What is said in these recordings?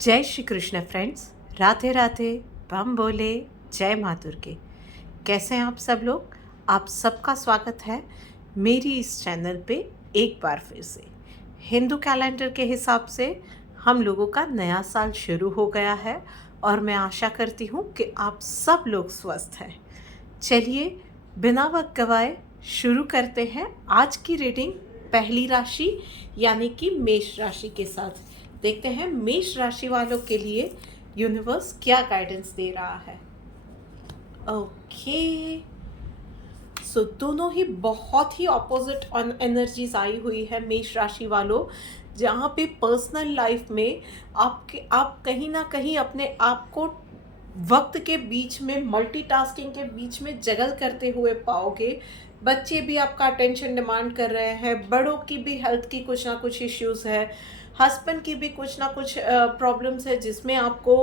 जय श्री कृष्ण फ्रेंड्स। राधे राधे। बम बोले। जय माँ दुर्गे। कैसे हैं आप सब लोग? आप सबका स्वागत है मेरी इस चैनल पे एक बार फिर से। हिंदू कैलेंडर के हिसाब से हम लोगों का नया साल शुरू हो गया है और मैं आशा करती हूँ कि आप सब लोग स्वस्थ हैं। चलिए बिना वक्त गवाए शुरू करते हैं आज की रीडिंग पहली राशि यानी कि मेष राशि के साथ। देखते हैं मेष राशि वालों के लिए यूनिवर्स क्या गाइडेंस दे रहा है। ओके, सो दोनों ही बहुत ही ऑपोजिट एनर्जीज आई हुई है मेष राशि वालों, जहाँ पे पर्सनल लाइफ में आप कहीं ना कहीं अपने आप को वक्त के बीच में मल्टीटास्किंग के बीच में जगल करते हुए पाओगे। बच्चे भी आपका अटेंशन डिमांड कर रहे हैं, बड़ों की भी हेल्थ की कुछ ना कुछ इश्यूज है, हस्बैंड की भी कुछ ना कुछ प्रॉब्लम्स है जिसमें आपको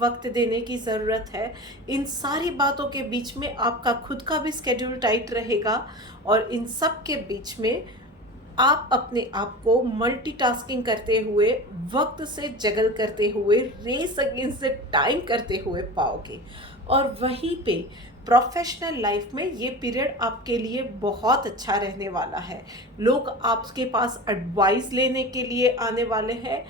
वक्त देने की ज़रूरत है। इन सारी बातों के बीच में आपका खुद का भी स्केड्यूल टाइट रहेगा और इन सब के बीच में आप अपने आप को मल्टीटास्किंग करते हुए, वक्त से जगल करते हुए, रेस अगेंस्ट द टाइम करते हुए पाओगे। और वहीं पे प्रोफेशनल लाइफ में ये पीरियड आपके लिए बहुत अच्छा रहने वाला है। लोग आपके पास एडवाइस लेने के लिए आने वाले हैं।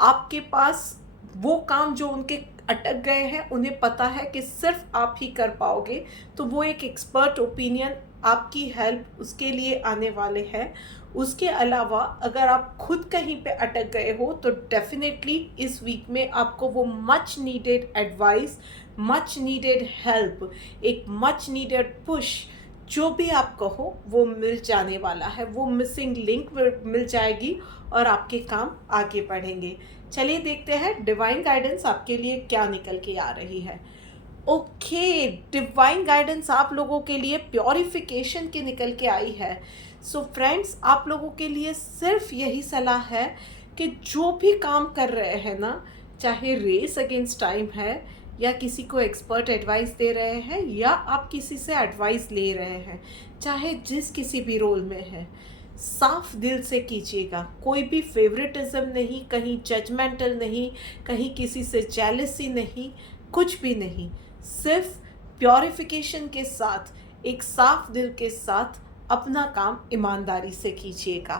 आपके पास वो काम जो उनके अटक गए हैं, उन्हें पता है कि सिर्फ आप ही कर पाओगे, तो वो एक एक्सपर्ट ओपिनियन, आपकी हेल्प उसके लिए आने वाले हैं। उसके अलावा अगर आप खुद कहीं पे अटक गए हो तो डेफिनेटली इस वीक में आपको वो much needed advice, much needed help, एक मच नीडेड पुश, जो भी आप कहो वो मिल जाने वाला है। वो मिसिंग लिंक मिल जाएगी और आपके काम आगे बढ़ेंगे। चलिए देखते हैं डिवाइन गाइडेंस आपके लिए क्या निकल के आ रही है। ओके, डिवाइन गाइडेंस आप लोगों के लिए प्योरिफिकेशन की निकल के आई है। सो फ्रेंड्स, आप लोगों के लिए सिर्फ यही सलाह है कि जो भी काम कर रहे हैं ना, चाहे रेस अगेंस्ट टाइम है या किसी को एक्सपर्ट एडवाइस दे रहे हैं या आप किसी से एडवाइस ले रहे हैं, चाहे जिस किसी भी रोल में है, साफ दिल से कीजिएगा। कोई भी फेवरेटिज्म नहीं, कहीं जजमेंटल नहीं, कहीं किसी से जेलसी नहीं, कुछ भी नहीं। सिर्फ प्योरिफिकेशन के साथ, एक साफ दिल के साथ अपना काम ईमानदारी से कीजिएगा।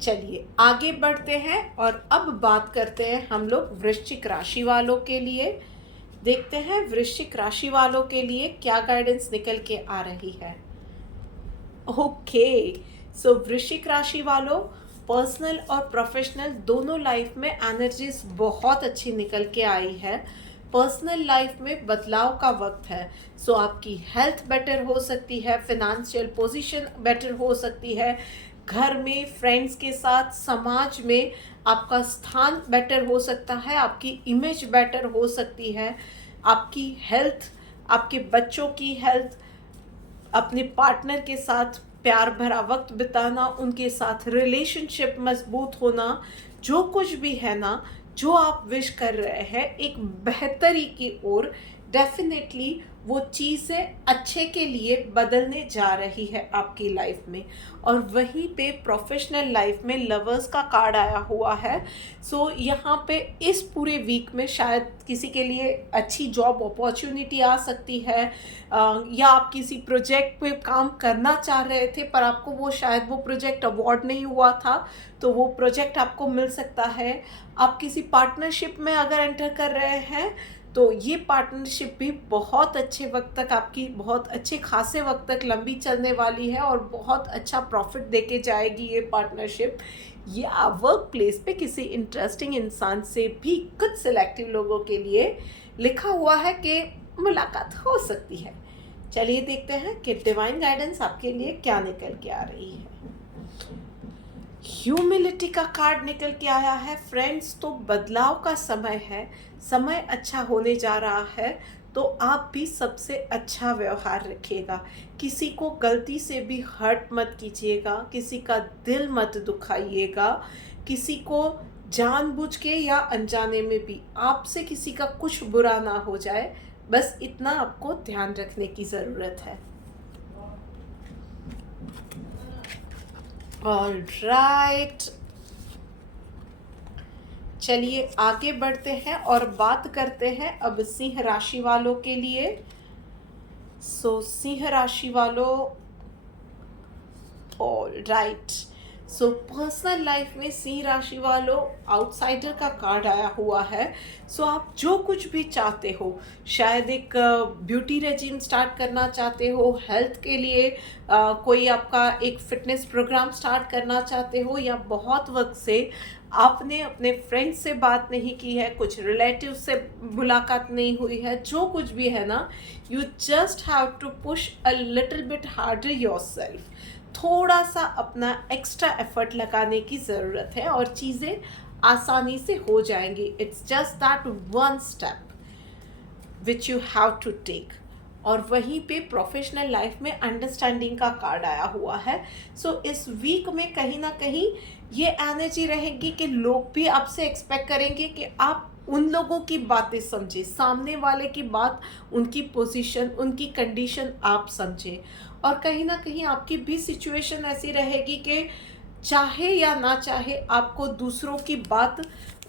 चलिए आगे बढ़ते हैं और अब बात करते हैं हम लोग वृश्चिक राशि वालों के लिए। देखते हैं वृश्चिक राशि वालों के लिए क्या गाइडेंस निकल के आ रही है। ओके, सो वृश्चिक राशि वालों, पर्सनल और प्रोफेशनल दोनों लाइफ में एनर्जीज बहुत अच्छी निकल के आई है। पर्सनल लाइफ में बदलाव का वक्त है। सो आपकी हेल्थ बेटर हो सकती है, फिनेंशियल पोजीशन बेटर हो सकती है, घर में, फ्रेंड्स के साथ, समाज में आपका स्थान बेटर हो सकता है, आपकी इमेज बेटर हो सकती है। आपकी हेल्थ, आपके बच्चों की हेल्थ, अपने पार्टनर के साथ प्यार भरा वक्त बिताना, उनके साथ रिलेशनशिप मजबूत होना, जो कुछ भी है ना, जो आप विश कर रहे हैं एक बेहतरी की ओर, डेफिनेटली वो चीज़ें अच्छे के लिए बदलने जा रही है आपकी लाइफ में। और वहीं पे प्रोफेशनल लाइफ में लवर्स का कार्ड आया हुआ है। सो यहाँ पे इस पूरे वीक में शायद किसी के लिए अच्छी जॉब अपॉर्चुनिटी आ सकती है, या आप किसी प्रोजेक्ट पे काम करना चाह रहे थे पर आपको वो शायद वो प्रोजेक्ट अवॉर्ड नहीं हुआ था, तो वो प्रोजेक्ट आपको मिल सकता है। आप किसी पार्टनरशिप में अगर एंटर कर रहे हैं तो ये पार्टनरशिप भी बहुत अच्छे वक्त तक, आपकी बहुत अच्छे खासे वक्त तक लंबी चलने वाली है और बहुत अच्छा प्रॉफिट देके जाएगी ये पार्टनरशिप। या वर्क प्लेस पे किसी इंटरेस्टिंग इंसान से भी कुछ सिलेक्टिव लोगों के लिए लिखा हुआ है कि मुलाकात हो सकती है। चलिए देखते हैं कि डिवाइन गाइडेंस आपके लिए क्या निकल के आ रही है। ह्यूमिलिटी का कार्ड निकल के आया है फ्रेंड्स। तो बदलाव का समय है, समय अच्छा होने जा रहा है, तो आप भी सबसे अच्छा व्यवहार रखिएगा। किसी को गलती से भी हर्ट मत कीजिएगा, किसी का दिल मत दुखाइएगा, किसी को जानबूझ के या अनजाने में भी आपसे किसी का कुछ बुरा ना हो जाए, बस इतना आपको ध्यान रखने की ज़रूरत है। ऑल राइट, चलिए आगे बढ़ते हैं और बात करते हैं अब सिंह राशि वालों के लिए। सिंह राशि वालों, ऑल राइट। पर्सनल लाइफ में सिंह राशि वालों आउटसाइडर का कार्ड आया हुआ है। आप जो कुछ भी चाहते हो, शायद एक ब्यूटी रेजिम स्टार्ट करना चाहते हो, हेल्थ के लिए कोई आपका एक फिटनेस प्रोग्राम स्टार्ट करना चाहते हो, या बहुत वक्त से आपने अपने फ्रेंड्स से बात नहीं की है, कुछ रिलेटिव से मुलाकात नहीं हुई है, जो कुछ भी है ना, you just have to push a little bit harder yourself. थोड़ा सा अपना एक्स्ट्रा एफर्ट लगाने की ज़रूरत है और चीज़ें आसानी से हो जाएंगी। It's just that one step which you have to take. और वहीं पे प्रोफेशनल लाइफ में अंडरस्टैंडिंग का कार्ड आया हुआ है। इस वीक में कहीं ना कहीं ये एनर्जी रहेगी कि लोग भी आपसे एक्सपेक्ट करेंगे कि आप उन लोगों की बातें समझे, सामने वाले की बात, उनकी पोजीशन, उनकी कंडीशन आप समझे। और कहीं ना कहीं आपकी भी सिचुएशन ऐसी रहेगी कि चाहे या ना चाहे आपको दूसरों की बात,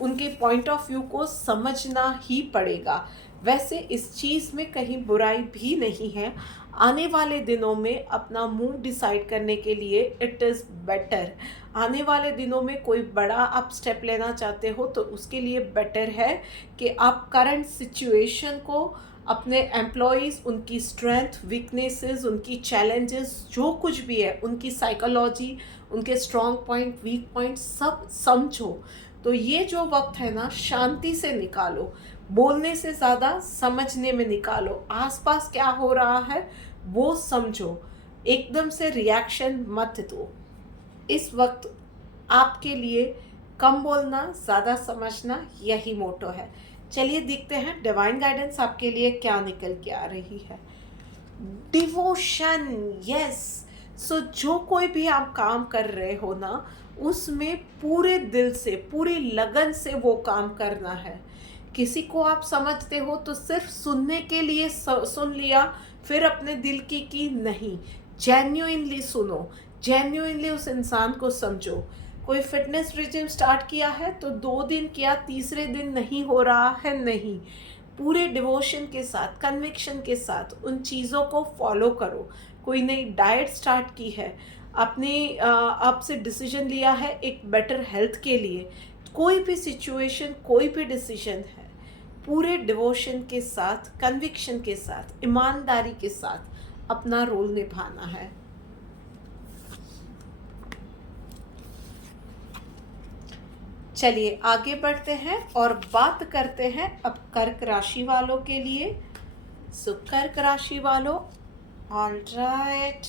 उनके पॉइंट ऑफ व्यू को समझना ही पड़ेगा। वैसे इस चीज़ में कहीं बुराई भी नहीं है। आने वाले दिनों में अपना मूव डिसाइड करने के लिए इट इज़ बेटर। आने वाले दिनों में कोई बड़ा आप स्टेप लेना चाहते हो तो उसके लिए बेटर है कि आप करंट सिचुएशन को, अपने एम्प्लॉयज़, उनकी स्ट्रेंथ, वीकनेसेस, उनकी चैलेंजेस, जो कुछ भी है, उनकी साइकोलॉजी, उनके स्ट्रॉन्ग पॉइंट, वीक पॉइंट, सब समझो। तो ये जो वक्त है ना, शांति से निकालो, बोलने से ज़्यादा समझने में निकालो। आसपास क्या हो रहा है वो समझो, एकदम से रिएक्शन मत दो। इस वक्त आपके लिए कम बोलना, ज़्यादा समझना, यही मोटो है। चलिए देखते हैं डिवाइन गाइडेंस आपके लिए क्या निकल के आ रही है। Devotion, yes. जो कोई भी आप काम कर रहे हो ना, उसमें पूरे दिल से, पूरी लगन से वो काम करना है। किसी को आप समझते हो तो सिर्फ सुनने के लिए सुन लिया, फिर अपने दिल की नहीं। जेन्युइनली सुनो, जेन्युइनली उस इंसान को समझो। कोई फिटनेस रिजिम स्टार्ट किया है तो 2 दिन किया, तीसरे दिन नहीं हो रहा है, नहीं। पूरे डिवोशन के साथ, कन्विक्शन के साथ उन चीज़ों को फॉलो करो। कोई नई डाइट स्टार्ट की है, आपने आपसे डिसीजन लिया है एक बेटर हेल्थ के लिए, कोई भी सिचुएशन, कोई भी डिसीजन है, पूरे डिवोशन के साथ, कन्विक्शन के साथ, ईमानदारी के साथ अपना रोल निभाना है। चलिए आगे बढ़ते हैं और बात करते हैं अब कर्क राशि वालों के लिए। कर्क राशि वालों, ऑलराइट।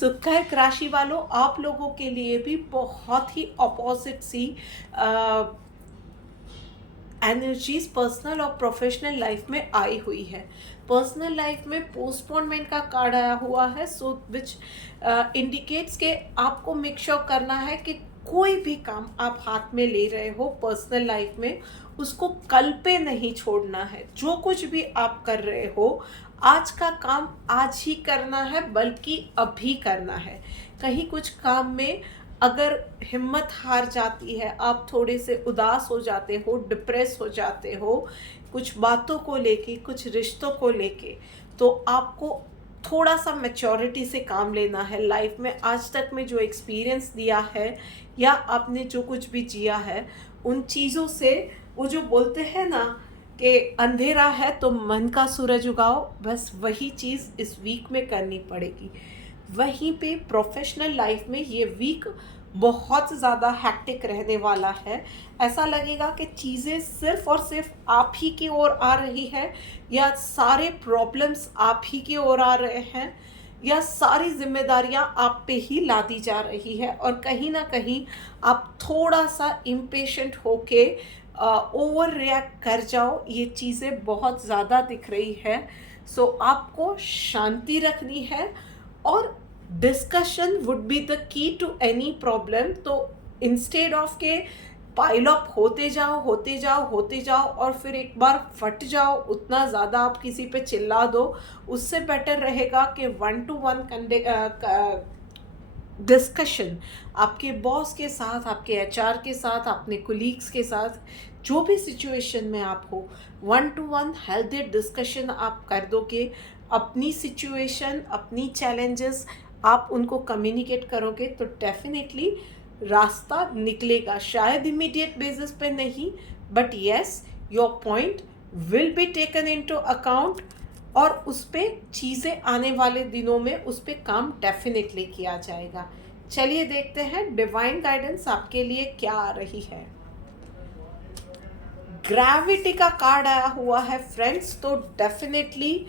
कर्क राशि वालों, आप लोगों के लिए भी बहुत ही ऑपोजिट सी एनर्जीज पर्सनल और प्रोफेशनल लाइफ में आई हुई है। पर्सनल लाइफ में पोस्टपोनमेंट का कार्ड आया हुआ है, विच इंडिकेट्स के आपको मेक श्योर करना है कि कोई भी काम आप हाथ में ले रहे हो पर्सनल लाइफ में, उसको कल पे नहीं छोड़ना है। जो कुछ भी आप कर रहे हो, आज का काम आज ही करना है, बल्कि अभी करना है। कहीं कुछ काम में अगर हिम्मत हार जाती है, आप थोड़े से उदास हो जाते हो, डिप्रेस हो जाते हो कुछ बातों को लेके, कुछ रिश्तों को लेके, तो आपको थोड़ा सा मैच्योरिटी से काम लेना है। लाइफ में आज तक में जो एक्सपीरियंस दिया है या आपने जो कुछ भी जिया है, उन चीज़ों से, वो जो बोलते हैं ना कि अंधेरा है तो मन का सूरज उगाओ, बस वही चीज़ इस वीक में करनी पड़ेगी। वहीं पे प्रोफेशनल लाइफ में ये वीक बहुत ज़्यादा हैक्टिक रहने वाला है। ऐसा लगेगा कि चीज़ें सिर्फ और सिर्फ आप ही की ओर आ रही है, या सारे प्रॉब्लम्स आप ही की ओर आ रहे हैं, या सारी जिम्मेदारियां आप पे ही लादी जा रही है। और कहीं ना कहीं आप थोड़ा सा इम्पेशेंट होके ओवर रिएक्ट कर जाओ, ये चीज़ें बहुत ज़्यादा दिख रही है। आपको शांति रखनी है, और discussion would be the key to any problem. तो इंस्टेड ऑफ के पाइल अप होते जाओ होते जाओ होते जाओ और फिर एक बार फट जाओ, उतना ज़्यादा आप किसी पे चिल्ला दो, उससे बेटर रहेगा कि 1 to 1 डिस्कशन आपके बॉस के साथ, आपके एचआर के साथ, अपने कोलीग्स के साथ, जो भी सिचुएशन में आप हो, 1-to-1 हेल्दी डिस्कशन आप कर दो कि अपनी सिचुएशन, अपनी चैलेंजेस आप उनको कम्युनिकेट करोगे तो डेफिनेटली रास्ता निकलेगा। शायद इमीडिएट बेसिस पे नहीं, but yes, your point will be taken into account और उस पर चीज़ें आने वाले दिनों में उस पर काम डेफिनेटली किया जाएगा। चलिए देखते हैं डिवाइन गाइडेंस आपके लिए क्या आ रही है। ग्रेविटी का कार्ड आया हुआ है फ्रेंड्स, तो डेफिनेटली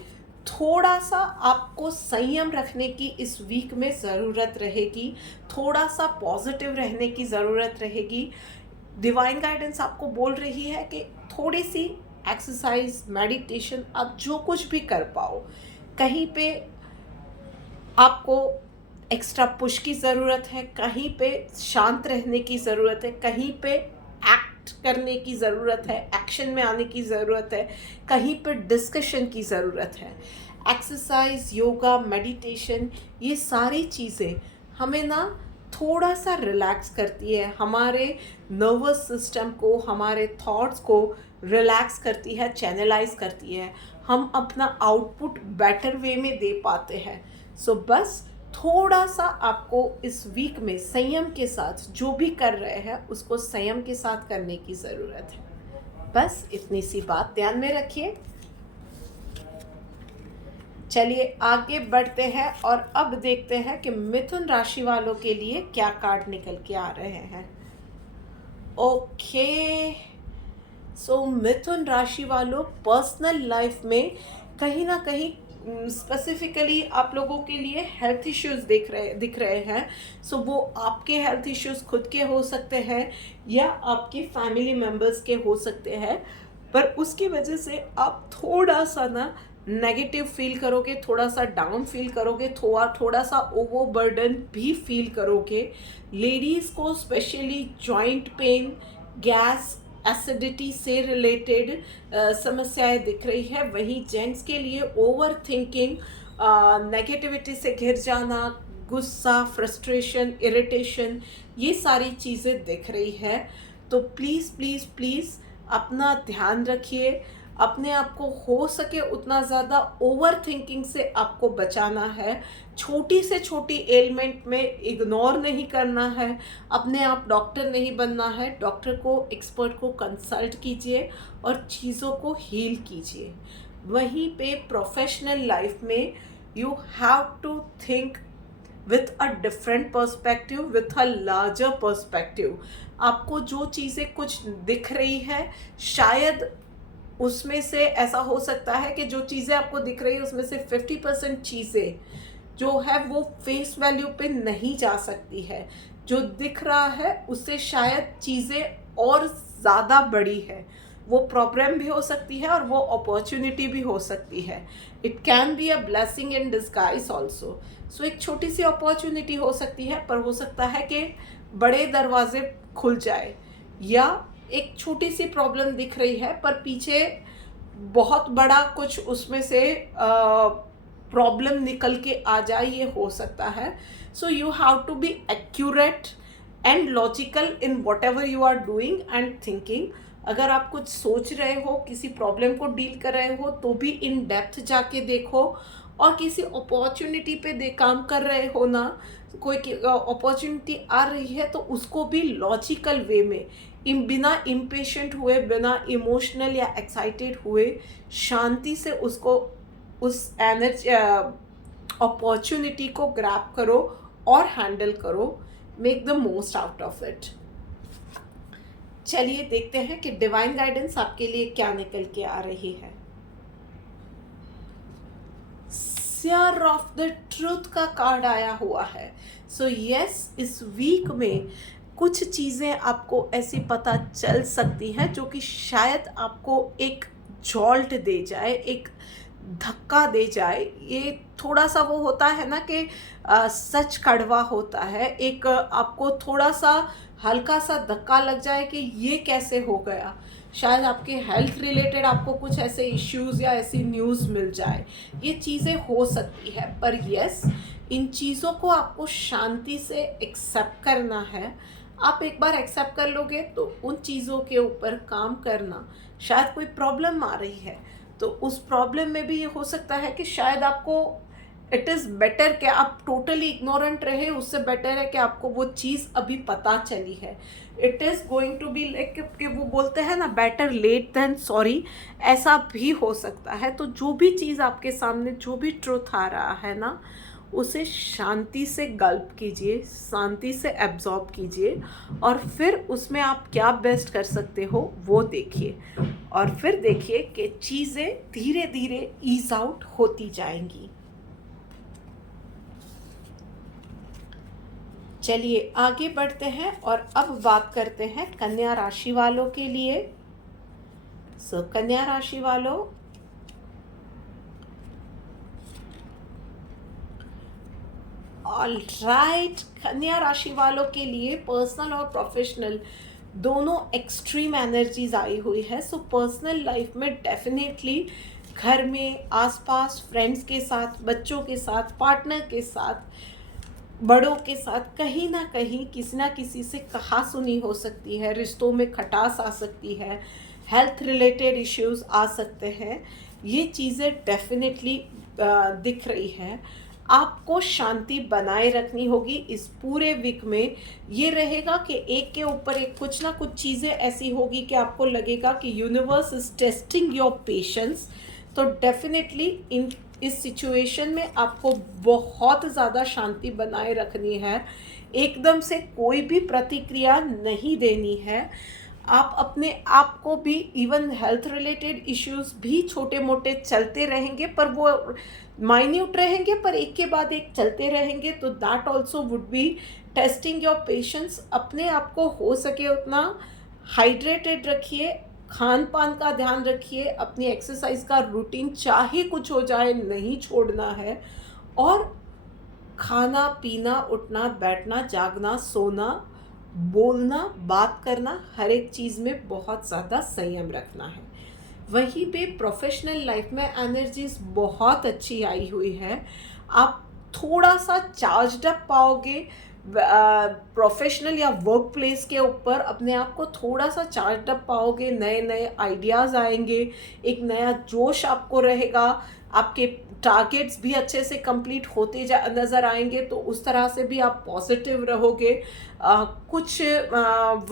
थोड़ा सा आपको संयम रखने की इस वीक में ज़रूरत रहेगी, थोड़ा सा पॉजिटिव रहने की ज़रूरत रहेगी। डिवाइन गाइडेंस आपको बोल रही है कि थोड़ी सी एक्सरसाइज, मेडिटेशन, आप जो कुछ भी कर पाओ, कहीं पे आपको एक्स्ट्रा पुश की ज़रूरत है, कहीं पे शांत रहने की ज़रूरत है, कहीं पे एक्ट करने की ज़रूरत है, एक्शन में आने की ज़रूरत है, कहीं पे डिस्कशन की ज़रूरत है। एक्सरसाइज, योगा, मेडिटेशन, ये सारी चीज़ें हमें ना थोड़ा सा रिलैक्स करती है, हमारे नर्वस सिस्टम को, हमारे थॉट्स को रिलैक्स करती है, चैनलाइज करती है, हम अपना आउटपुट बेटर वे में दे पाते हैं। सो बस थोड़ा सा आपको इस वीक में संयम के साथ जो भी कर रहे हैं उसको संयम के साथ करने की ज़रूरत है। बस इतनी सी बात ध्यान में रखिए। चलिए आगे बढ़ते हैं और अब देखते हैं कि मिथुन राशि वालों के लिए क्या कार्ड निकल के आ रहे हैं। ओके, सो मिथुन राशि वालों, पर्सनल लाइफ में कहीं ना कहीं स्पेसिफिकली आप लोगों के लिए हेल्थ इश्यूज दिख रहे हैं। सो वो आपके हेल्थ इश्यूज खुद के हो सकते हैं या आपके फैमिली मेम्बर्स के हो सकते हैं, पर उसकी वजह से आप थोड़ा सा ना नेगेटिव फील करोगे, थोड़ा सा डाउन फील करोगे, थोड़ा सा ओवरबर्डन भी फील करोगे। लेडीज़ को specially joint pain, gas, acidity से रिलेटेड समस्याएं दिख रही है। वहीं जेंट्स के लिए ओवर थिंकिंग, नेगेटिविटी से घिर जाना, गुस्सा, फ्रस्ट्रेशन, इरिटेशन, ये सारी चीज़ें दिख रही है। तो प्लीज़ प्लीज़ प्लीज़ अपना ध्यान रखिए, अपने आप को हो सके उतना ज़्यादा ओवर थिंकिंग से आपको बचाना है। छोटी से छोटी एलिमेंट में इग्नोर नहीं करना है, अपने आप डॉक्टर नहीं बनना है। डॉक्टर को, एक्सपर्ट को कंसल्ट कीजिए और चीज़ों को हील कीजिए। वहीं पे प्रोफेशनल लाइफ में you have to think with a different perspective, with a larger perspective. आपको जो चीज़ें कुछ दिख रही है, शायद उसमें से ऐसा हो सकता है कि जो चीज़ें आपको दिख रही है उसमें से 50% चीज़ें जो है वो फेस वैल्यू पे नहीं जा सकती है। जो दिख रहा है उससे शायद चीज़ें और ज़्यादा बड़ी है। वो प्रॉब्लम भी हो सकती है और वो अपॉर्चुनिटी भी हो सकती है। It can be a blessing in disguise also. So एक छोटी सी अपॉर्चुनिटी हो सकती है, पर हो सकता है कि बड़े दरवाजे खुल जाए, या एक छोटी सी प्रॉब्लम दिख रही है पर पीछे बहुत बड़ा कुछ उसमें से प्रॉब्लम निकल के आ जाए, ये हो सकता है। So you have to be accurate and logical in whatever you are doing and thinking. अगर आप कुछ सोच रहे हो, किसी प्रॉब्लम को डील कर रहे हो, तो भी इन डेप्थ जाके देखो। और किसी अपॉर्चुनिटी पे काम कर रहे हो ना, कोई अपॉर्चुनिटी आ रही है तो उसको भी लॉजिकल वे में, बिना इम्पेशेंट हुए, बिना इमोशनल या एक्साइटेड हुए, शांति से उसको, उस एनर्जी, अपॉर्चुनिटी को ग्रैब करो और हैंडल करो। Make the most out of it. चलिए देखते हैं कि डिवाइन गाइडेंस आपके लिए क्या निकल के आ रही है। सियर ऑफ द ट्रूथ का कार्ड आया हुआ है। सो यस, इस वीक में कुछ चीज़ें आपको ऐसी पता चल सकती हैं जो कि शायद आपको एक जॉल्ट दे जाए, एक धक्का दे जाए। ये थोड़ा सा वो होता है ना कि सच कड़वा होता है, एक आपको थोड़ा सा हल्का सा धक्का लग जाए कि ये कैसे हो गया। शायद आपके हेल्थ रिलेटेड आपको कुछ ऐसे इश्यूज़ या ऐसी न्यूज़ मिल जाए। ये चीज़ें हो सकती है, पर यस, इन चीज़ों को आपको शांति से एक्सेप्ट करना है। आप एक बार एक्सेप्ट कर लोगे तो उन चीज़ों के ऊपर काम करना, शायद कोई प्रॉब्लम आ रही है तो उस प्रॉब्लम में भी ये हो सकता है कि शायद आपको, इट इज़ बेटर कि आप टोटली इग्नोरेंट रहे, उससे बेटर है कि आपको वो चीज़ अभी पता चली है। It is going to be like कि वो बोलते हैं ना, बेटर लेट देन सॉरी, ऐसा भी हो सकता है। तो जो भी चीज़ आपके सामने, जो भी ट्रुथ आ रहा है ना, उसे शांति से गल्प कीजिए, शांति से एब्जॉर्ब कीजिए और फिर उसमें आप क्या बेस्ट कर सकते हो वो देखिए, और फिर देखिए कि चीज़ें धीरे धीरे ईज आउट होती जाएंगी। चलिए आगे बढ़ते हैं और अब बात करते हैं कन्या राशि वालों के लिए। कन्या राशि वालों, ऑलराइट, कन्या राशि वालों के लिए पर्सनल और प्रोफेशनल दोनों एक्सट्रीम एनर्जीज आई हुई है। सो पर्सनल लाइफ में डेफिनेटली घर में, आसपास, फ्रेंड्स के साथ, बच्चों के साथ, पार्टनर के साथ, बड़ों के साथ कहीं ना कहीं किसी ना किसी से कहा सुनी हो सकती है, रिश्तों में खटास आ सकती है, हेल्थ रिलेटेड इश्यूज आ सकते हैं। ये चीज़ें डेफिनेटली दिख रही है। आपको शांति बनाए रखनी होगी इस पूरे वीक में। ये रहेगा कि एक के ऊपर एक कुछ ना कुछ चीज़ें ऐसी होगी कि आपको लगेगा कि universe is testing your patience. तो डेफिनेटली इस सिचुएशन में आपको बहुत ज़्यादा शांति बनाए रखनी है। एकदम से कोई भी प्रतिक्रिया नहीं देनी है। आप अपने आप को भी, इवन हेल्थ रिलेटेड इश्यूज भी छोटे मोटे चलते रहेंगे, पर वो माइन्यूट रहेंगे, पर एक के बाद एक चलते रहेंगे। तो that also would be testing your patience. अपने आप को हो सके उतना हाइड्रेटेड रखिए, खान पान का ध्यान रखिए, अपनी एक्सरसाइज का रूटीन चाहे कुछ हो जाए नहीं छोड़ना है, और खाना पीना, उठना बैठना, जागना, सोना, बोलना, बात करना, हर एक चीज़ में बहुत ज़्यादा संयम रखना है। वहीं पे प्रोफेशनल लाइफ में एनर्जीज बहुत अच्छी आई हुई है। आप थोड़ा सा चार्ज्ड अप पाओगे प्रोफेशनल या वर्क प्लेस के ऊपर, अपने आप को थोड़ा सा चार्ज्ड अप पाओगे, नए नए आइडियाज़ आएंगे, एक नया जोश आपको रहेगा, आपके टारगेट्स भी अच्छे से कंप्लीट होते नज़र आएंगे। तो उस तरह से भी आप पॉजिटिव रहोगे। कुछ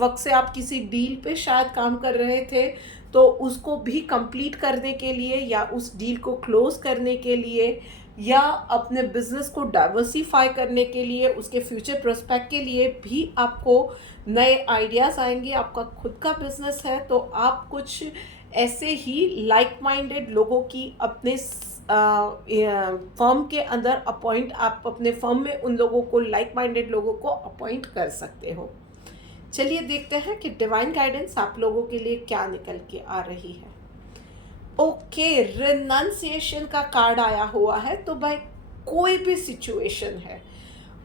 वक्त से आप किसी डील पे शायद काम कर रहे थे, तो उसको भी कंप्लीट करने के लिए, या उस डील को क्लोज करने के लिए, या अपने बिजनेस को डाइवर्सिफाई करने के लिए, उसके फ्यूचर प्रोस्पेक्ट के लिए भी आपको नए आइडियाज़ आएंगे। आपका खुद का बिजनेस है तो आप कुछ ऐसे ही लाइक माइंडेड लोगों की अपने फर्म के अंदर आप अपने फर्म में उन लोगों को, लाइक माइंडेड लोगों को अपॉइंट कर सकते हो। चलिए देखते हैं कि डिवाइन गाइडेंस आप लोगों के लिए क्या निकल के आ रही है। ओके, रिनंसिएशन का कार्ड आया हुआ है। तो भाई कोई भी सिचुएशन है,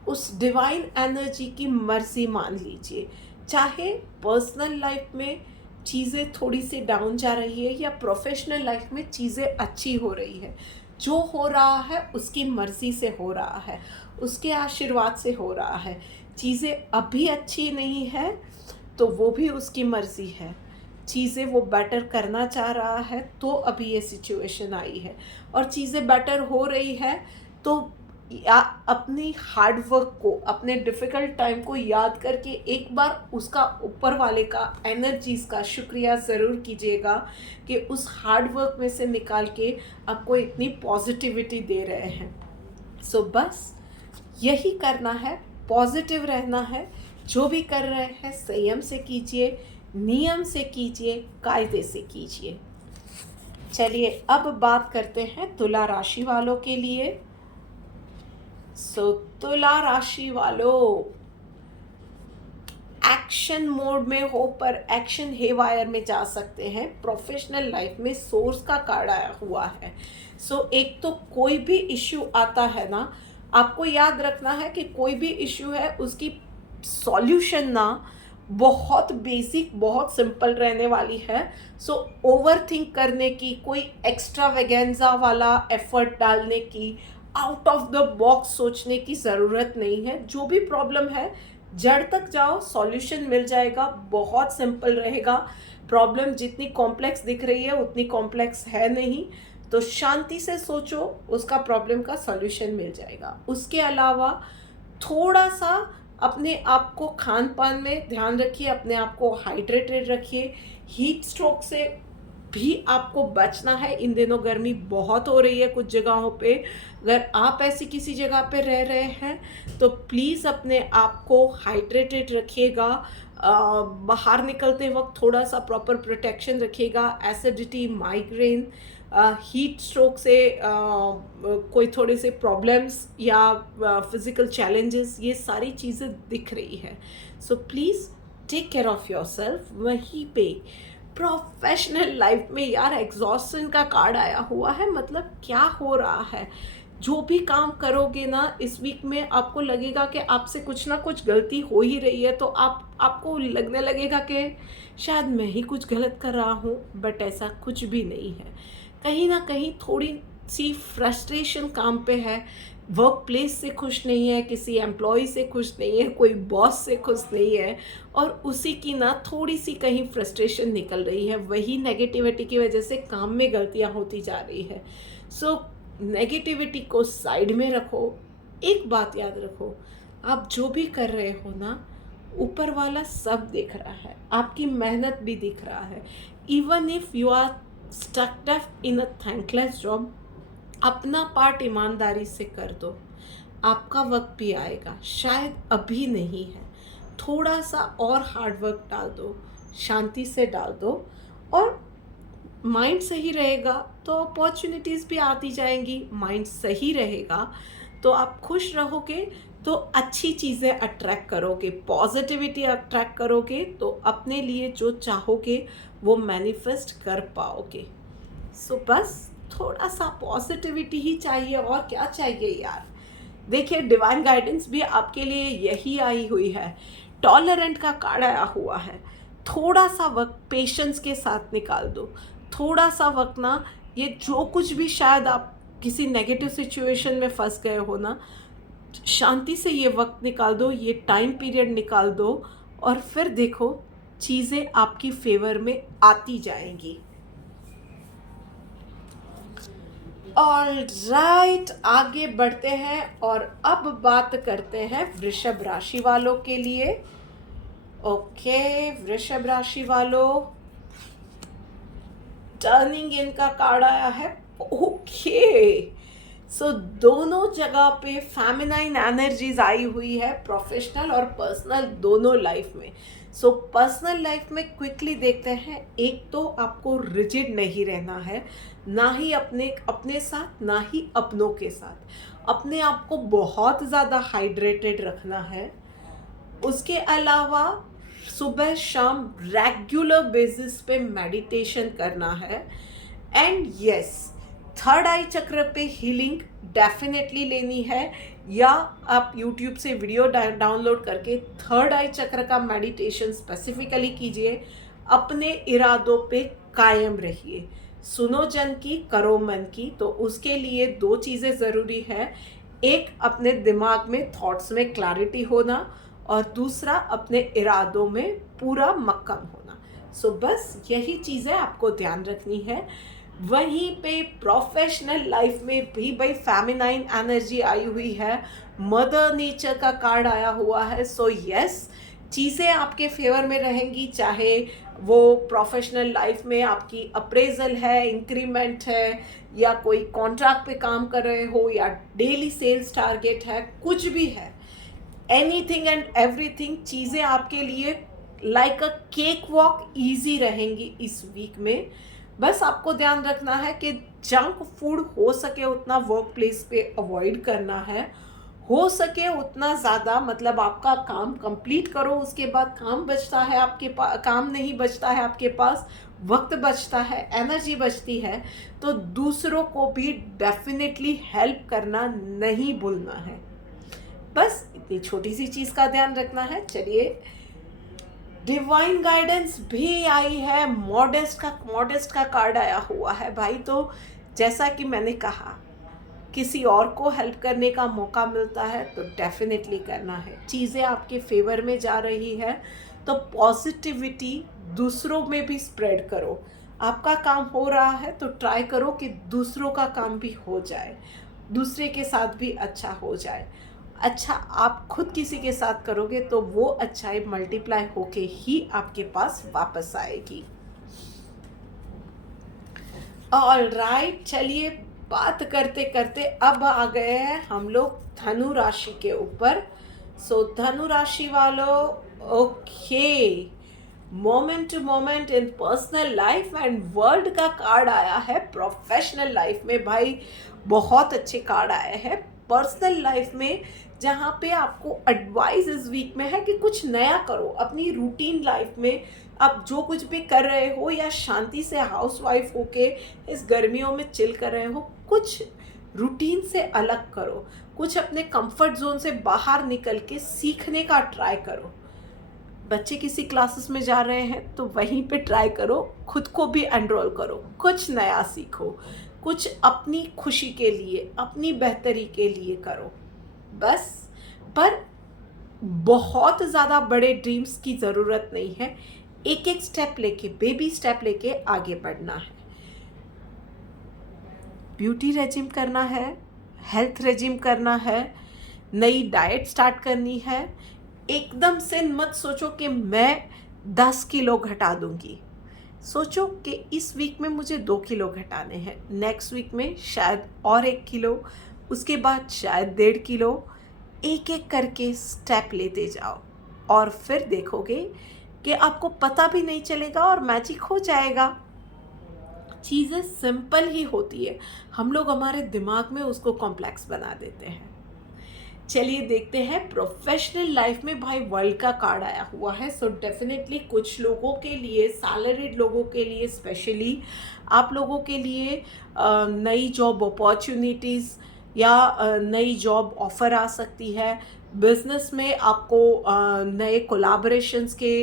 उस डिवाइन एनर्जी की मर्जी मान लीजिए। चाहे पर्सनल लाइफ में चीज़ें थोड़ी सी डाउन जा रही है या प्रोफेशनल लाइफ में चीज़ें अच्छी हो रही है, जो हो रहा है उसकी मर्जी से हो रहा है, उसके आशीर्वाद से हो रहा है। चीज़ें अभी अच्छी नहीं है तो वो भी उसकी मर्जी है। चीज़ें वो बेटर करना चाह रहा है तो अभी ये सिचुएशन आई है, और चीज़ें बेटर हो रही है तो अपनी हार्ड वर्क को, अपने डिफ़िकल्ट टाइम को याद करके एक बार उसका, ऊपर वाले का, एनर्जीज़ का शुक्रिया ज़रूर कीजिएगा कि उस हार्ड वर्क में से निकाल के आपको इतनी पॉजिटिविटी दे रहे हैं। सो बस यही करना है, पॉजिटिव रहना है। जो भी कर रहे हैं संयम से कीजिए, नियम से कीजिए, कायदे से कीजिए। चलिए अब बात करते हैं तुला राशि वालों के लिए। तुला राशि वालों, एक्शन मोड में हो पर एक्शन हेवायर में जा सकते हैं। प्रोफेशनल लाइफ में सोर्स का कार्ड आया हुआ है। एक तो कोई भी इश्यू आता है ना, आपको याद रखना है कि कोई भी इश्यू है उसकी सॉल्यूशन ना बहुत बेसिक, बहुत सिंपल रहने वाली है। ओवर थिंक करने की, कोई एक्स्ट्रा वेगेंजा वाला एफर्ट डालने की आउट ऑफ द बॉक्स सोचने की ज़रूरत नहीं है। जो भी प्रॉब्लम है जड़ तक जाओ, सॉल्यूशन मिल जाएगा, बहुत सिंपल रहेगा। प्रॉब्लम जितनी कॉम्प्लेक्स दिख रही है उतनी कॉम्प्लेक्स है नहीं। तो शांति से सोचो, उसका प्रॉब्लम का सॉल्यूशन मिल जाएगा। उसके अलावा थोड़ा सा अपने आप को खान पान में ध्यान रखिए, अपने आप को हाइड्रेटेड रखिए। हीट स्ट्रोक से भी आपको बचना है। इन दिनों गर्मी बहुत हो रही है कुछ जगहों पे। अगर आप ऐसी किसी जगह पे रह रहे हैं तो प्लीज़ अपने आप को हाइड्रेटेड रखिएगा। बाहर निकलते वक्त थोड़ा सा प्रॉपर प्रोटेक्शन रखिएगा। एसिडिटी, माइग्रेन, हीट स्ट्रोक से कोई थोड़े से प्रॉब्लम्स या फिज़िकल चैलेंजेस, ये सारी चीज़ें दिख रही है। So please take care of yourself. वहीं पे प्रोफेशनल लाइफ में यार एग्जॉस्शन का कार्ड आया हुआ है। मतलब क्या हो रहा है, जो भी काम करोगे ना इस वीक में आपको लगेगा कि आपसे कुछ ना कुछ गलती हो ही रही है। तो आपको लगने लगेगा कि शायद मैं ही कुछ गलत कर रहा हूँ, बट ऐसा कुछ भी नहीं है। कहीं ना कहीं थोड़ी सी फ्रस्ट्रेशन काम पे है। वर्क प्लेस से खुश नहीं है, किसी एम्प्लॉय से खुश नहीं है, कोई बॉस से खुश नहीं है, और उसी की ना थोड़ी सी कहीं फ्रस्ट्रेशन निकल रही है। वही नेगेटिविटी की वजह से काम में गलतियां होती जा रही है। सो नेगेटिविटी को साइड में रखो। एक बात याद रखो, आप जो भी कर रहे हो ना, ऊपर वाला सब देख रहा है, आपकी मेहनत भी दिख रहा है। Even if you are stucked up in a thankless job, अपना पार्ट ईमानदारी से कर दो। आपका वक्त भी आएगा, शायद अभी नहीं है। थोड़ा सा और हार्ड वर्क डाल दो, शांति से डाल दो, और माइंड सही रहेगा तो अपॉर्चुनिटीज़ भी आती जाएंगी। माइंड सही रहेगा तो आप खुश रहोगे, तो अच्छी चीज़ें अट्रैक्ट करोगे, पॉजिटिविटी अट्रैक्ट करोगे, तो अपने लिए जो चाहोगे वो मैनिफेस्ट कर पाओगे। सो बस थोड़ा सा पॉजिटिविटी ही चाहिए, और क्या चाहिए यार। देखिए, डिवाइन गाइडेंस भी आपके लिए यही आई हुई है। टॉलरेंट का कार्ड आया हुआ है। थोड़ा सा वक्त पेशेंस के साथ निकाल दो। थोड़ा सा वक्त ना, ये जो कुछ भी शायद आप किसी नेगेटिव सिचुएशन में फंस गए हो ना, शांति से ये वक्त निकाल दो, ये टाइम पीरियड निकाल दो, और फिर देखो चीज़ें आपकी फेवर में आती जाएंगी। ऑलराइट, आगे बढ़ते हैं और अब बात करते हैं वृषभ राशि वालों के लिए। ओके, वृषभ राशि वालों, टर्निंग इन का कार्ड आया है। ओके, सो दोनों जगह पे फेमिनाइन एनर्जीज आई हुई है, प्रोफेशनल और पर्सनल दोनों लाइफ में। सो पर्सनल लाइफ में क्विकली देखते हैं। एक तो आपको रिजिड नहीं रहना है, ना ही अपने साथ, ना ही अपनों के साथ। अपने आप को बहुत ज़्यादा हाइड्रेटेड रखना है। उसके अलावा सुबह शाम रेगुलर बेसिस पे मेडिटेशन करना है। एंड यस, थर्ड आई चक्र पे हीलिंग डेफिनेटली लेनी है, या आप यूट्यूब से वीडियो डाउनलोड करके थर्ड आई चक्र का मेडिटेशन स्पेसिफिकली कीजिए। अपने इरादों पे कायम रहिए। सुनो जन की, करो मन की। तो उसके लिए दो चीज़ें ज़रूरी है। एक, अपने दिमाग में थॉट्स में क्लैरिटी होना, और दूसरा, अपने इरादों में पूरा मक्कम होना। सो बस यही चीज़ें आपको ध्यान रखनी है। वहीं पे प्रोफेशनल लाइफ में भी भाई फेमिनाइन एनर्जी आई हुई है, मदर नेचर का कार्ड आया हुआ है। सो यस, चीज़ें आपके फेवर में रहेंगी, चाहे वो प्रोफेशनल लाइफ में आपकी अप्रेजल है, इंक्रीमेंट है, या कोई कॉन्ट्रैक्ट पे काम कर रहे हो, या डेली सेल्स टारगेट है, कुछ भी है। एनीथिंग एंड एवरीथिंग, चीज़ें आपके लिए लाइक अ केक वॉक ईजी रहेंगी इस वीक में। बस आपको ध्यान रखना है कि जंक फूड हो सके उतना वर्क प्लेस पे अवॉइड करना है। हो सके उतना ज़्यादा, मतलब आपका काम कंप्लीट करो, उसके बाद काम बचता है आपके पास, काम नहीं बचता है आपके पास, वक्त बचता है, एनर्जी बचती है, तो दूसरों को भी डेफिनेटली हेल्प करना नहीं भूलना है। बस इतनी छोटी सी चीज़ का ध्यान रखना है। चलिए, डिवाइन गाइडेंस भी आई है। मॉडेस्ट का कार्ड आया हुआ है भाई। तो जैसा कि मैंने कहा, किसी और को हेल्प करने का मौका मिलता है तो डेफिनेटली करना है। चीज़ें आपके फेवर में जा रही है तो पॉजिटिविटी दूसरों में भी स्प्रेड करो। आपका काम हो रहा है तो ट्राई करो कि दूसरों का काम भी हो जाए, दूसरे के साथ भी अच्छा हो जाए। अच्छा आप खुद किसी के साथ करोगे तो वो अच्छाई मल्टीप्लाई होके ही आपके पास वापस आएगी। ऑलराइट, चलिए बात करते करते अब आ गए हैं हम लोग धनु राशि के ऊपर। सो धनु राशि वालों, okay, moment to moment in personal life and world का कार्ड आया है। प्रोफेशनल लाइफ में भाई बहुत अच्छे कार्ड आए हैं। पर्सनल लाइफ में जहाँ पे आपको एडवाइस इस वीक में है कि कुछ नया करो अपनी रूटीन लाइफ में। आप जो कुछ भी कर रहे हो या शांति से हाउसवाइफ होके इस गर्मियों में चिल कर रहे हो, कुछ रूटीन से अलग करो, कुछ अपने कंफर्ट जोन से बाहर निकल के सीखने का ट्राई करो। बच्चे किसी क्लासेस में जा रहे हैं तो वहीं पे ट्राई करो, खुद को भी एनरोल करो, कुछ नया सीखो, कुछ अपनी खुशी के लिए, अपनी बेहतरी के लिए करो बस। पर बहुत ज़्यादा बड़े ड्रीम्स की ज़रूरत नहीं है, एक एक स्टेप लेके, बेबी स्टेप लेके आगे बढ़ना है। ब्यूटी रेजिम करना है, हेल्थ रेजिम करना है, नई डाइट स्टार्ट करनी है। एकदम से मत सोचो कि मैं 10 किलो घटा दूंगी। सोचो कि इस वीक में मुझे 2 किलो घटाने हैं, नेक्स्ट वीक में शायद और 1 किलो, उसके बाद शायद 1.5 किलो। एक एक करके स्टेप लेते जाओ और फिर देखोगे कि आपको पता भी नहीं चलेगा और मैजिक हो जाएगा। चीज़ें सिंपल ही होती है, हम लोग हमारे दिमाग में उसको कॉम्प्लेक्स बना देते हैं। चलिए देखते हैं प्रोफेशनल लाइफ में भाई वर्ल्ड का कार्ड आया हुआ है। सो डेफिनेटली कुछ लोगों के लिए, सैलरीड लोगों के लिए स्पेशली, आप लोगों के लिए नई जॉब अपॉर्चुनिटीज़ या नई जॉब ऑफ़र आ सकती है। बिजनेस में आपको नए कोलैबोरेशंस के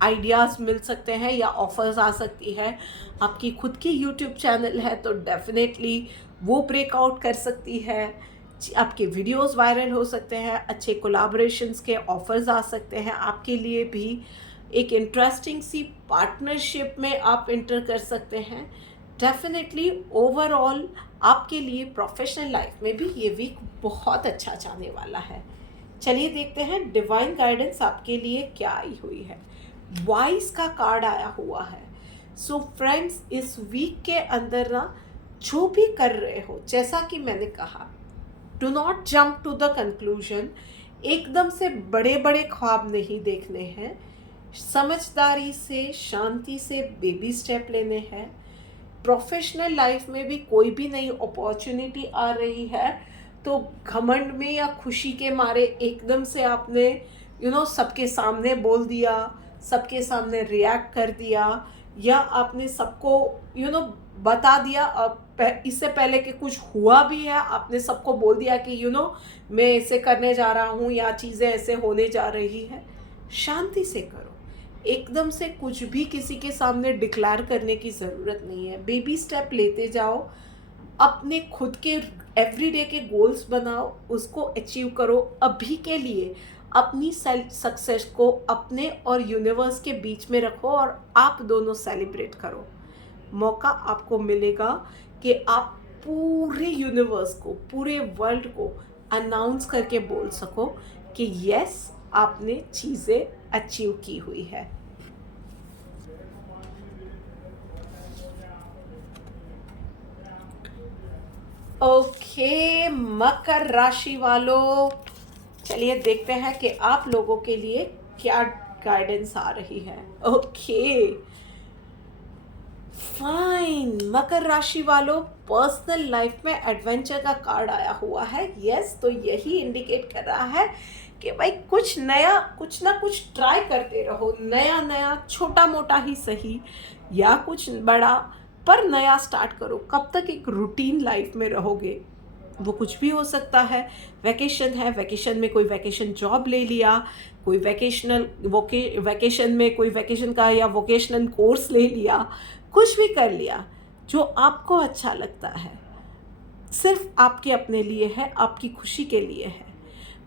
आइडियाज़ मिल सकते हैं या ऑफ़र्स आ सकती है। आपकी खुद की यूट्यूब चैनल है तो डेफिनेटली वो ब्रेकआउट कर सकती है, आपके वीडियोस वायरल हो सकते हैं, अच्छे कोलैबोरेशंस के ऑफ़र्स आ सकते हैं आपके लिए भी। एक इंटरेस्टिंग सी पार्टनरशिप में आप इंटर कर सकते हैं। डेफिनेटली ओवरऑल आपके लिए प्रोफेशनल लाइफ में भी ये वीक बहुत अच्छा जाने वाला है। चलिए देखते हैं डिवाइन गाइडेंस आपके लिए क्या आई हुई है। वाइस का कार्ड आया हुआ है। सो फ्रेंड्स, इस वीक के अंदर ना जो भी कर रहे हो, जैसा कि मैंने कहा, do not jump to the conclusion. एकदम से बड़े बड़े ख्वाब नहीं देखने हैं, समझदारी से, शांति से बेबी स्टेप लेने हैं। प्रोफेशनल लाइफ में भी कोई भी नई अपॉर्चुनिटी आ रही है तो घमंड में या खुशी के मारे एकदम से आपने सबके सामने बोल दिया, सबके सामने रिएक्ट कर दिया, या आपने सबको बता दिया। इससे पहले कि कुछ हुआ भी है आपने सबको बोल दिया कि मैं ऐसे करने जा रहा हूँ या चीज़ें ऐसे होने जा रही है। शांति से करो, एकदम से कुछ भी किसी के सामने डिक्लेयर करने की ज़रूरत नहीं है। बेबी स्टेप लेते जाओ, अपने खुद के एवरीडे के गोल्स बनाओ, उसको अचीव करो। अभी के लिए अपनी सक्सेस को अपने और यूनिवर्स के बीच में रखो और आप दोनों सेलिब्रेट करो। मौका आपको मिलेगा कि आप पूरे यूनिवर्स को, पूरे वर्ल्ड को अनाउंस करके बोल सको कि यस, आपने चीज़ें अचीव की हुई है। ओके, मकर राशि वालों, चलिए देखते हैं कि आप लोगों के लिए क्या गाइडेंस आ रही है। ओके फाइन, मकर राशि वालों, पर्सनल लाइफ में एडवेंचर का कार्ड आया हुआ है। यस, तो यही इंडिकेट कर रहा है कि भाई कुछ नया, कुछ ना कुछ ट्राई करते रहो। नया नया, छोटा मोटा ही सही या कुछ बड़ा, पर नया स्टार्ट करो। कब तक एक रूटीन लाइफ में रहोगे? वो कुछ भी हो सकता है। वैकेशन है, वैकेशन में कोई वैकेशन जॉब ले लिया, कोई वैकेशन में कोई वैकेशन का या वोकेशनल कोर्स ले लिया, कुछ भी कर लिया जो आपको अच्छा लगता है। सिर्फ आपके अपने लिए है, आपकी खुशी के लिए है।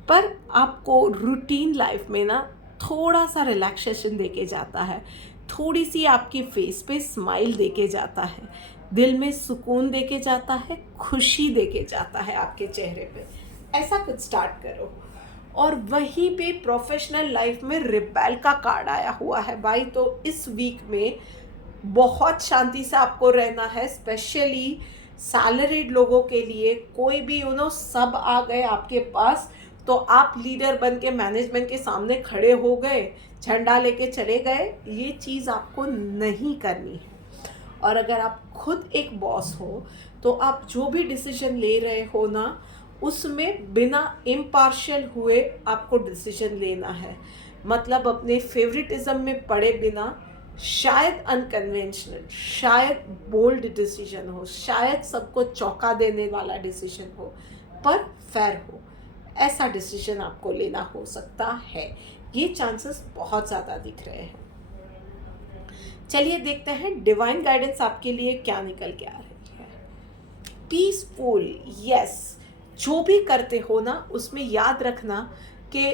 पर आपको रूटीन लाइफ में ना थोड़ा सा रिलैक्सेशन देके जाता है, थोड़ी सी आपके फेस पे स्माइल देके जाता है, दिल में सुकून देके जाता है, खुशी देके जाता है आपके चेहरे पे। ऐसा कुछ स्टार्ट करो। और वहीं पे प्रोफेशनल लाइफ में रिबेल का कार्ड आया हुआ है भाई, तो इस वीक में बहुत शांति से आपको रहना है, स्पेशली सैलरीड लोगों के लिए। कोई भी सब आ गए आपके पास तो आप लीडर बन के मैनेजमेंट के सामने खड़े हो गए, झंडा लेके चले गए, ये चीज़ आपको नहीं करनी है। और अगर आप खुद एक बॉस हो तो आप जो भी डिसीजन ले रहे हो ना, उसमें बिना इम्पार्शियल हुए आपको डिसीजन लेना है। मतलब अपने फेवरेटिज्म में पड़े बिना, शायद अनकन्वेंशनल, शायद बोल्ड डिसीजन हो, शायद सबको चौंका देने वाला डिसीजन हो, पर फेयर हो, ऐसा डिसीजन आपको लेना हो सकता है। ये चांसेस बहुत ज़्यादा दिख रहे हैं। चलिए देखते हैं डिवाइन गाइडेंस आपके लिए क्या निकल के आ रही है। Peaceful, yes. जो भी करते हो ना, उसमें याद रखना कि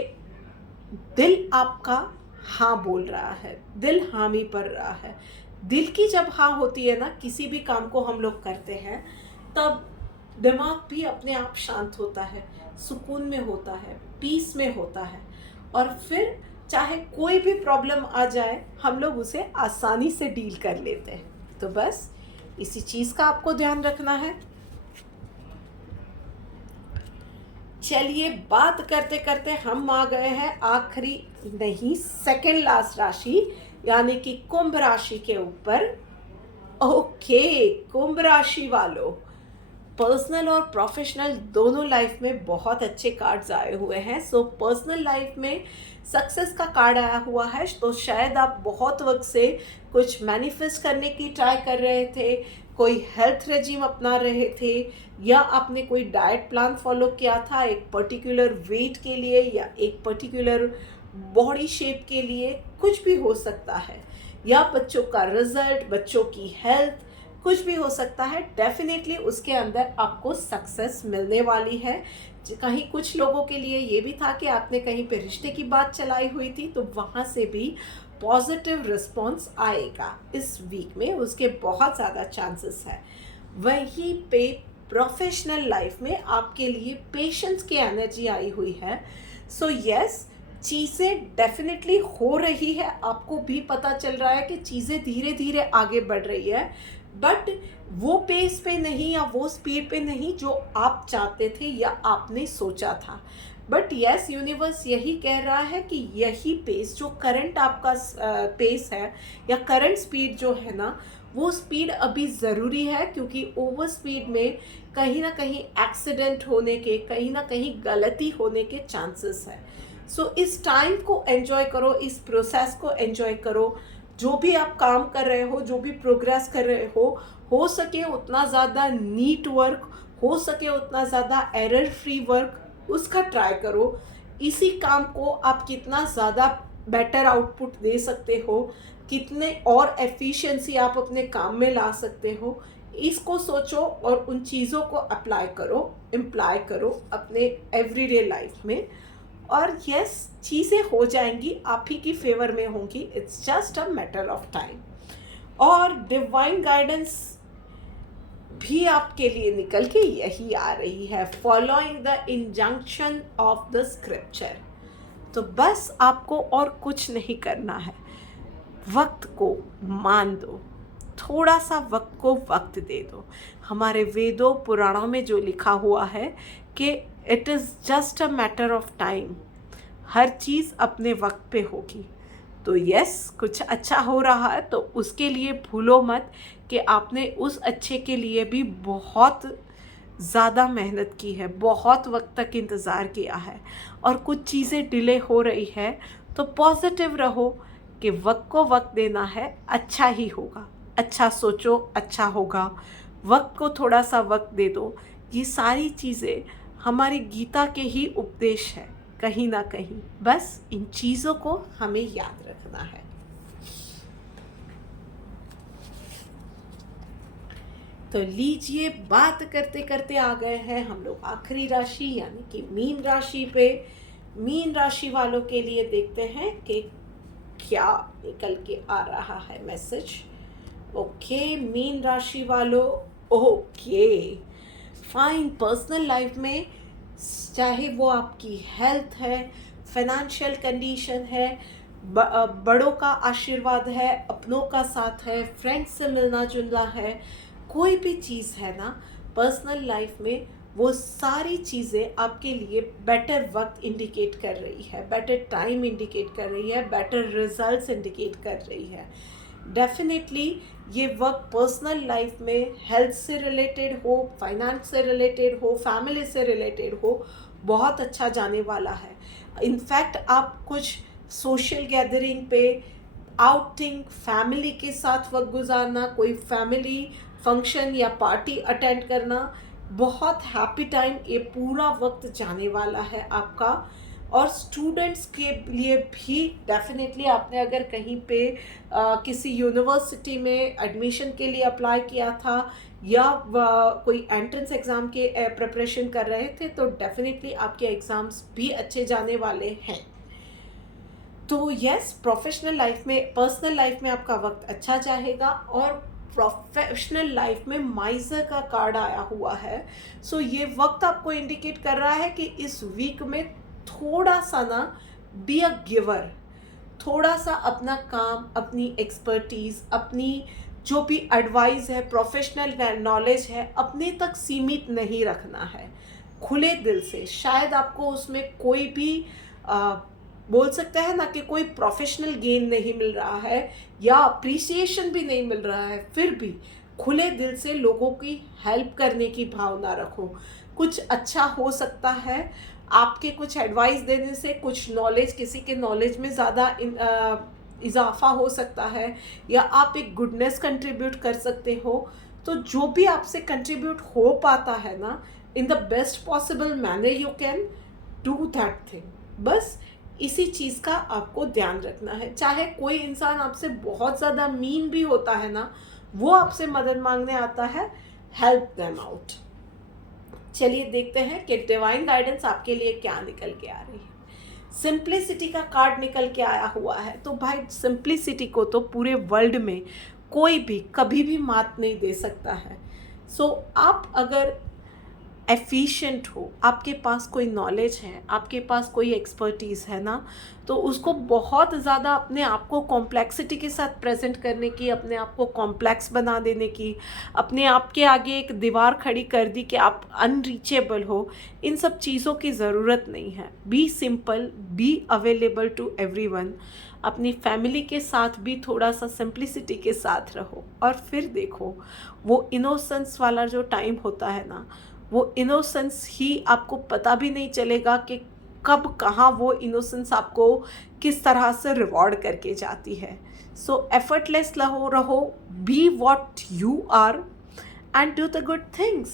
दिल आपका हाँ बोल रहा है, दिल हामी पड़ रहा है। दिल की जब हाँ होती है ना, किसी भी काम को हम लोग करते हैं, तब दिमाग भी अपने आप शांत होता है, सुकून में होता है, पीस में होता है। और फिर चाहे कोई भी प्रॉब्लम आ जाए, हम लोग उसे आसानी से डील कर लेते हैं। तो बस इसी चीज़ का आपको ध्यान रखना है। चलिए, बात करते करते हम आ गए हैं आखिरी नहीं, सेकंड लास्ट राशि, यानी कि कुंभ राशि के ऊपर। ओके, कुंभ राशि वालों, पर्सनल और प्रोफेशनल दोनों लाइफ में बहुत अच्छे कार्ड्स आए हुए हैं। सो पर्सनल लाइफ में सक्सेस का कार्ड आया हुआ है, तो शायद आप बहुत वक्त से कुछ मैनिफेस्ट करने की ट्राई कर रहे थे, कोई हेल्थ रेजिम अपना रहे थे, या आपने कोई डाइट प्लान फॉलो किया था एक पर्टिकुलर वेट के लिए या एक पर्टिकुलर बॉडी शेप के लिए, कुछ भी हो सकता है, या बच्चों का रिजल्ट, बच्चों की हेल्थ, कुछ भी हो सकता है। डेफिनेटली उसके अंदर आपको सक्सेस मिलने वाली है। कहीं कुछ लोगों के लिए ये भी था कि आपने कहीं पे रिश्ते की बात चलाई हुई थी, तो वहाँ से भी पॉजिटिव रिस्पॉन्स आएगा इस वीक में, उसके बहुत ज़्यादा चांसेस है। वहीं पे प्रोफेशनल लाइफ में आपके लिए पेशेंस की एनर्जी आई हुई है। सो यस, चीज़ें डेफिनेटली हो रही है, आपको भी पता चल रहा है कि चीज़ें धीरे धीरे आगे बढ़ रही है, बट वो पेस पे नहीं या वो स्पीड पे नहीं जो आप चाहते थे या आपने सोचा था। बट यस, यूनिवर्स यही कह रहा है कि यही पेस, जो करंट आपका पेस है या करंट स्पीड जो है ना, वो स्पीड अभी ज़रूरी है, क्योंकि ओवर स्पीड में कहीं ना कहीं एक्सीडेंट होने के, कहीं ना कहीं गलती होने के चांसेस है। सो इस टाइम को एंजॉय करो, इस प्रोसेस को एंजॉय करो। जो भी आप काम कर रहे हो, जो भी प्रोग्रेस कर रहे हो सके उतना ज़्यादा नीट वर्क, हो सके उतना ज़्यादा एरर फ्री वर्क, उसका ट्राई करो। इसी काम को आप कितना ज़्यादा बेटर आउटपुट दे सकते हो, कितने और एफिशिएंसी आप अपने काम में ला सकते हो, इसको सोचो और उन चीज़ों को अप्लाई करो, इम्प्लाई करो अपने एवरीडे लाइफ में। और यस, चीज़ें हो जाएंगी, आप ही की फेवर में होंगी। It's just a matter of time. और डिवाइन गाइडेंस भी आपके लिए निकल के यही आ रही है, following the injunction of the scripture. तो बस आपको और कुछ नहीं करना है, वक्त को मान दो, थोड़ा सा वक्त को वक्त दे दो। हमारे वेदों पुराणों में जो लिखा हुआ है कि it is just a matter of time, हर चीज़ अपने वक्त पे होगी। तो यस, कुछ अच्छा हो रहा है तो उसके लिए भूलो मत कि आपने उस अच्छे के लिए भी बहुत ज़्यादा मेहनत की है, बहुत वक्त तक इंतज़ार किया है, और कुछ चीज़ें डिले हो रही है, तो पॉजिटिव रहो कि वक्त को वक्त देना है, अच्छा ही होगा। अच्छा सोचो, अच्छा होगा, वक्त को थोड़ा सा वक्त दे दो। ये सारी चीज़ें हमारी गीता के ही उपदेश है कहीं ना कहीं। बस इन चीज़ों को हमें याद रखना है। तो लीजिए, बात करते करते आ गए हैं हम लोग आखिरी राशि यानी कि मीन राशि पे। मीन राशि वालों के लिए देखते हैं कि क्या निकल के आ रहा है मैसेज। ओके मीन राशि वालों, ओके फाइन। पर्सनल लाइफ में चाहे वो आपकी हेल्थ है, फाइनेंशियल कंडीशन है, बड़ों का आशीर्वाद है, अपनों का साथ है, फ्रेंड्स से मिलना जुलना है, कोई भी चीज़ है ना पर्सनल लाइफ में, वो सारी चीज़ें आपके लिए बेटर वक्त इंडिकेट कर रही है, बेटर टाइम इंडिकेट कर रही है, बेटर रिजल्ट्स इंडिकेट कर रही है। डेफिनेटली ये वक्त पर्सनल लाइफ में हेल्थ से रिलेटेड हो, फाइनेंस से रिलेटेड हो, फैमिली से रिलेटेड हो, बहुत अच्छा जाने वाला है। इनफैक्ट आप कुछ सोशल गैदरिंग पे, आउटिंग, फैमिली के साथ वक्त गुजारना, कोई फैमिली फंक्शन या पार्टी अटेंड करना, बहुत हैप्पी टाइम ये पूरा वक्त जाने वाला है आपका। और स्टूडेंट्स के लिए भी डेफिनेटली आपने अगर कहीं पे किसी यूनिवर्सिटी में एडमिशन के लिए अप्लाई किया था या कोई एंट्रेंस एग्ज़ाम के प्रिपरेशन कर रहे थे, तो डेफिनेटली आपके एग्ज़ाम्स भी अच्छे जाने वाले हैं। तो यस, प्रोफेशनल लाइफ में, पर्सनल लाइफ में आपका वक्त अच्छा जाएगा। और प्रोफेशनल लाइफ में माइजर का कार्ड आया हुआ है। सो ये वक्त आपको इंडिकेट कर रहा है कि इस वीक में थोड़ा सा ना बी अ गिवर, थोड़ा सा अपना काम, अपनी एक्सपर्टीज़, अपनी जो भी एडवाइस है, प्रोफेशनल नॉलेज है, अपने तक सीमित नहीं रखना है। खुले दिल से, शायद आपको उसमें कोई भी बोल सकता है ना कि कोई प्रोफेशनल गेन नहीं मिल रहा है या अप्रिसिएशन भी नहीं मिल रहा है, फिर भी खुले दिल से लोगों की हेल्प करने की भावना रखो। कुछ अच्छा हो सकता है, आपके कुछ एडवाइस देने से कुछ नॉलेज, किसी के नॉलेज में ज़्यादा इजाफा हो सकता है, या आप एक गुडनेस कंट्रीब्यूट कर सकते हो। तो जो भी आपसे कंट्रीब्यूट हो पाता है ना, in the best possible manner you can do that thing. बस इसी चीज़ का आपको ध्यान रखना है। चाहे कोई इंसान आपसे बहुत ज़्यादा मीन भी होता है ना, वो आपसे मदद मांगने आता है, हेल्प देम आउट। चलिए देखते हैं कि डिवाइन गाइडेंस आपके लिए क्या निकल के आ रही है। सिंप्लिसिटी का कार्ड निकल के आया हुआ है। तो भाई सिंप्लिसिटी को तो पूरे वर्ल्ड में कोई भी कभी भी मात नहीं दे सकता है। सो आप अगर एफिशिएंट हो, आपके पास कोई नॉलेज है, आपके पास कोई एक्सपर्टीज़ है ना, तो उसको बहुत ज़्यादा अपने आप को कॉम्प्लेक्सिटी के साथ प्रेजेंट करने की, अपने आप को कॉम्प्लेक्स बना देने की, अपने आप के आगे एक दीवार खड़ी कर दी कि आप अनरीचेबल हो, इन सब चीज़ों की ज़रूरत नहीं है। Be simple, be available to everyone. अपनी फैमिली के साथ भी थोड़ा सा सिंप्लिसिटी के साथ रहो, और फिर देखो वो इनोसेंस वाला जो टाइम होता है ना, वो इनोसेंस ही आपको पता भी नहीं चलेगा कि कब कहाँ वो इनोसेंस आपको किस तरह से रिवॉर्ड करके जाती है। सो एफर्टलेस रहो, be what you are and do the good things.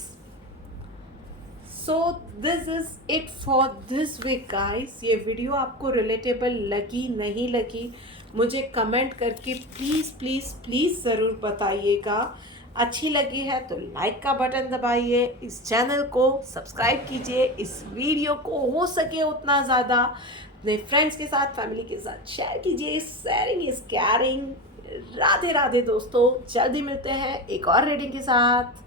So this is it for this week guys. ये वीडियो आपको रिलेटेबल लगी, नहीं लगी, मुझे कमेंट करके प्लीज़ प्लीज़ प्लीज़ ज़रूर बताइएगा। अच्छी लगी है तो लाइक का बटन दबाइए, इस चैनल को सब्सक्राइब कीजिए, इस वीडियो को हो सके उतना ज़्यादा अपने फ्रेंड्स के साथ, फैमिली के साथ शेयर कीजिए। Sharing is caring. Radhe Radhe दोस्तों, जल्दी मिलते हैं एक और रीडिंग के साथ।